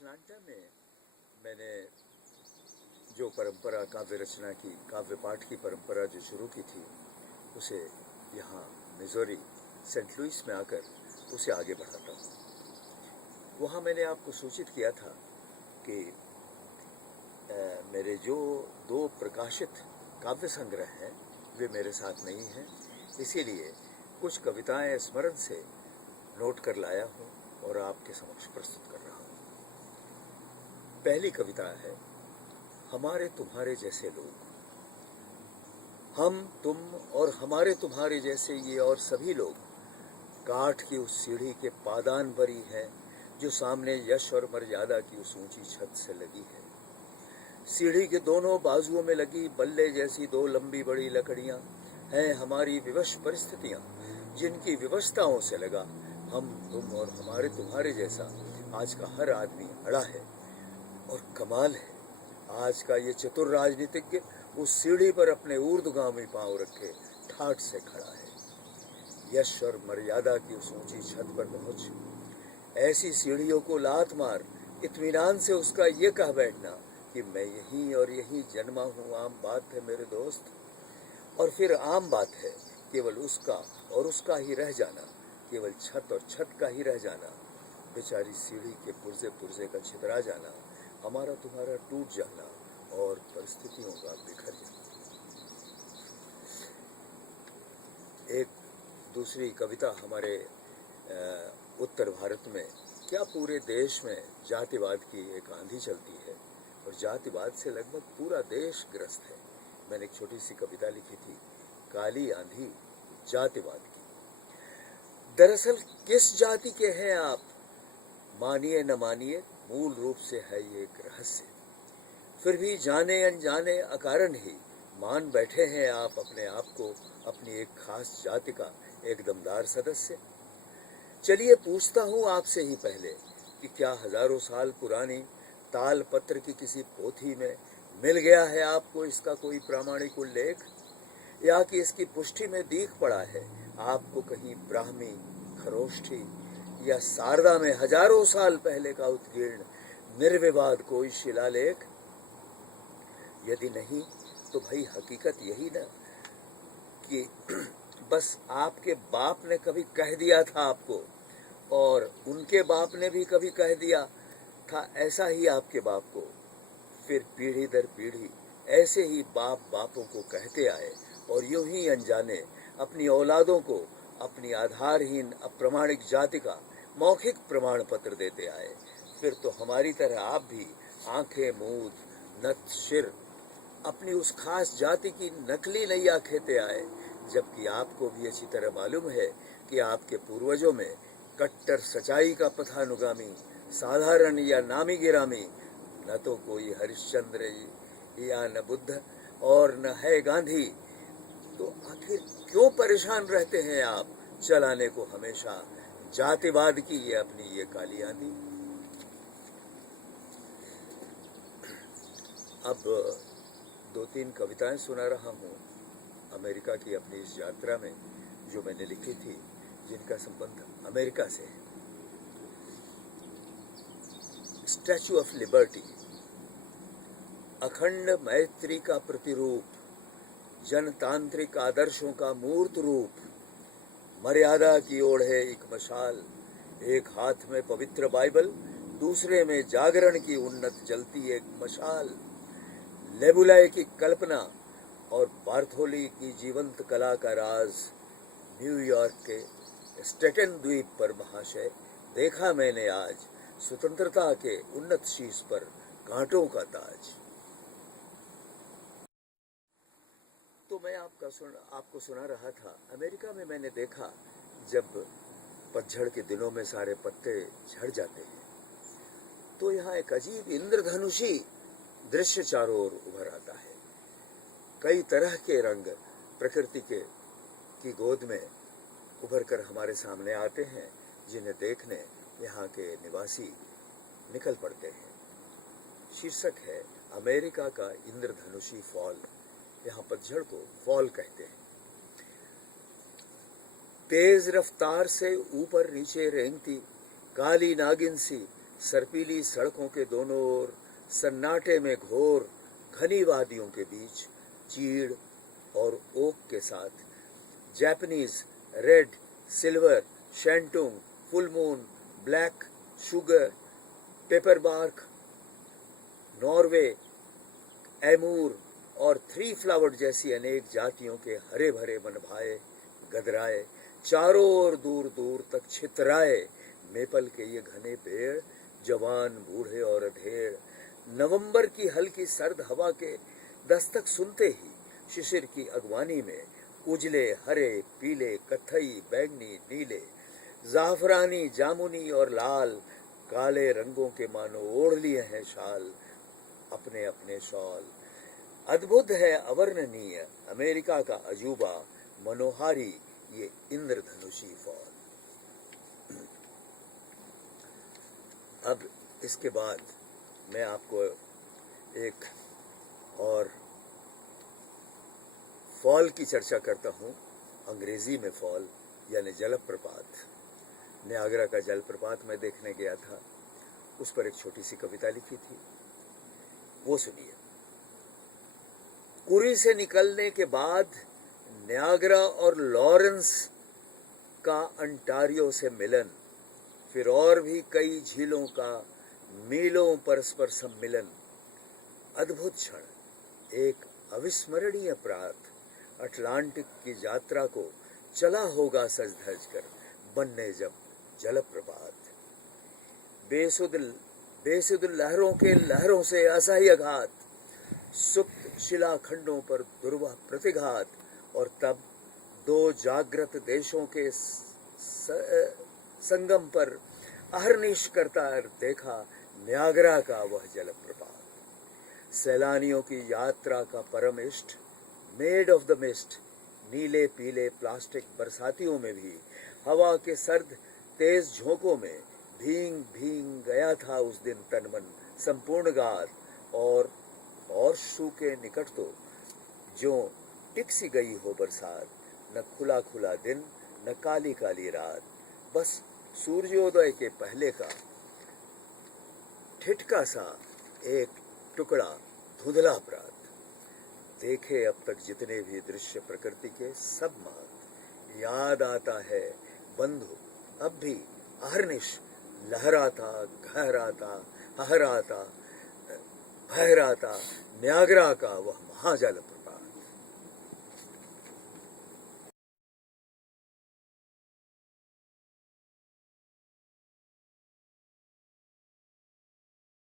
Atlanta में मैंने जो परंपरा काव्य रचना की, काव्य पाठ की परंपरा जो शुरू की थी, उसे यहाँ मिजोरी सेंट लुइस में आकर उसे आगे बढ़ाता हूँ। वहाँ मैंने आपको सूचित किया था कि मेरे जो 2 प्रकाशित काव्य संग्रह हैं वे मेरे साथ नहीं हैं, इसीलिए कुछ कविताएं स्मरण से नोट कर लाया हूँ और आपके समक्ष प्रस्तुत कर रहा हूँ। पहली कविता है हमारे तुम्हारे जैसे लोग। हम, तुम और हमारे तुम्हारे जैसे ये और सभी लोग काठ की उस सीढ़ी के पादान पर ही हैं जो सामने यश और मर्यादा की उस ऊंची छत से लगी है। सीढ़ी के दोनों बाजुओं में लगी बल्ले जैसी 2 लंबी बड़ी लकड़ियां हैं हमारी विवश परिस्थितियां, जिनकी विवशताओं से लगा हम, तुम और हमारे तुम्हारे जैसा आज का हर आदमी अड़ा है। और कमाल है, आज का ये चतुर राजनीतिज्ञ उस सीढ़ी पर अपने ऊर्ध्वगामी पांव रखे ठाठ से खड़ा है। यश और मर्यादा की उस ऊंची छत पर पहुंच ऐसी सीढ़ियों को लात मार इत्मीनान से उसका ये कह बैठना कि मैं यहीं और यहीं जन्मा हूँ, आम बात है मेरे दोस्त। और फिर आम बात है केवल उसका और उसका ही रह जाना, केवल छत और छत का ही रह जाना, बेचारी सीढ़ी के पुर्जे पुर्जे का छितरा जाना, हमारा तुम्हारा टूट जाना और परिस्थितियों का बिखर जाना। एक दूसरी कविता हमारे उत्तर भारत में, क्या पूरे देश में जातिवाद की एक आंधी चलती है और जातिवाद से लगभग पूरा देश ग्रस्त है। मैंने एक छोटी सी कविता लिखी थी, काली आंधी जातिवाद की। दरअसल किस जाति के हैं आप, मानिए न मानिए, मूल रूप से है ये एक रहस्य। फिर भी जाने अनजाने अकारण ही मान बैठे हैं आप अपने आप को अपनी एक खास जाति का एक दमदार सदस्य। चलिए पूछता हूँ आपसे ही पहले कि क्या हजारों साल पुरानी ताल पत्र की किसी पोथी में मिल गया है आपको इसका कोई प्रामाणिक उल्लेख, या कि इसकी पुष्टि में दीख पड़ा है आपको कहीं ब्राह्मी, खरोष्ठी या शारदा में हजारों साल पहले का उत्कीर्ण निर्विवाद कोई शिलालेख? यदि नहीं तो भाई हकीकत यही ना कि बस आपके बाप ने कभी कह दिया था आपको और उनके बाप ने भी कभी कह दिया था ऐसा ही आपके बाप को, फिर पीढ़ी दर पीढ़ी ऐसे ही बाप बापों को कहते आए और यूं ही अनजाने अपनी औलादों को अपनी आधारहीन अप्रमाणिक जाति का मौखिक प्रमाण पत्र देते आए। फिर तो हमारी तरह आप भी आंखें मूंद, नत शिर अपनी उस खास जाति की नकली नैया खेते आए, जबकि आपको भी अच्छी तरह मालूम है कि आपके पूर्वजों में कट्टर सच्चाई का पथानुगामी, साधारण या नामी गिरामी न तो कोई हरिश्चंद्र या न बुद्ध और न है गांधी। तो आखिर क्यों परेशान रहते हैं आप चलाने को हमेशा जातिवाद की ये अपनी ये काली आंधी? अब 2-3 कविताएं सुना रहा हूँ अमेरिका की अपनी इस यात्रा में जो मैंने लिखी थी, जिनका संबंध अमेरिका से है। स्टैच्यू ऑफ लिबर्टी, अखंड मैत्री का प्रतिरूप, जनतांत्रिक आदर्शों का मूर्त रूप, मर्यादा की ओर है एक मशाल, एक हाथ में पवित्र बाइबल, दूसरे में जागरण की उन्नत जलती एक मशाल। लेबुलाय की कल्पना और बार्थोली की जीवंत कला का राज। न्यूयॉर्क के स्टेटन द्वीप पर महाशय देखा मैंने आज स्वतंत्रता के उन्नत शीश पर कांटों का ताज। तो मैं आपको सुना रहा था, अमेरिका में मैंने देखा जब पतझड़ के दिनों में सारे पत्ते झड़ जाते हैं तो यहाँ एक अजीब इंद्रधनुषी दृश्य चारों ओर उभर आता है। कई तरह के रंग प्रकृति की गोद में उभर कर हमारे सामने आते हैं, जिन्हें देखने यहाँ के निवासी निकल पड़ते हैं। शीर्षक है अमेरिका का इंद्रधनुषी फॉल। यहाँ पतझड़ को फॉल कहते हैं। तेज रफ्तार से ऊपर नीचे रेंगती काली नागिन सी सर्पीली सड़कों के दोनों ओर सन्नाटे में घोर घनी वादियों के बीच चीड़ और ओक के साथ Japanese, red, silver, Shantung, full moon, black, sugar, paperbark, Norway, Amur और थ्री फ्लावर्ड जैसी अनेक जातियों के हरे भरे मनभाए गदराए चारों ओर दूर दूर तक छितराए मेपल के ये घने पेड़, जवान, बूढ़े और अधेड़, नवंबर की हल्की सर्द हवा के दस्तक सुनते ही शिशिर की अगवानी में उजले, हरे, पीले, कत्थई, बैंगनी, नीले, जाफरानी, जामुनी और लाल काले रंगों के मानो ओढ़ लिए हैं शाल, अपने अपने शॉल। अद्भुत है, अवर्णनीय, अमेरिका का अजूबा, मनोहारी ये इंद्रधनुषी फॉल। अब इसके बाद मैं आपको एक और फॉल की चर्चा करता हूँ, अंग्रेजी में फॉल यानी जलप्रपात। नियाग्रा का जलप्रपात मैं देखने गया था, उस पर एक छोटी सी कविता लिखी थी, वो सुनिए। कुरी से निकलने के बाद नियाग्रा और लॉरेंस का अंटारियो से मिलन, फिर और भी कई झीलों का मीलों परस्पर सम्मिलन, अद्भुत क्षण, एक अविस्मरणीय प्रात, अटलांटिक की यात्रा को चला होगा सज धज कर, बनने जब जलप्रपात। बेसुध लहरों के लहरों से असह्य घात, सुप्त शिलाखंडों पर दुर्वा प्रतिघात, और तब दो जागृत देशों के संगम पर अहर्निश करता देखा नियाग्रा का वह जलप्रपात। सैलानियों की यात्रा का परम इष्ट, मेड ऑफ द मिस्ट, नीले पीले प्लास्टिक बरसातियों में भी हवा के सर्द तेज झोंकों में भींग भींग गया था उस दिन तन मन संपूर्ण गात, और शू के निकट तो जो टिक सी गई हो बरसात, न खुला खुला दिन न काली काली रात, बस सूर्योदय के पहले का ठिठका सा एक टुकड़ा धुंधला प्रात। देखे अब तक जितने भी दृश्य प्रकृति के सब मात, याद आता है बंधु अब भी अहर्निश लहराता गहराता हहराता भहराता नियाग्रा का वह महाजल।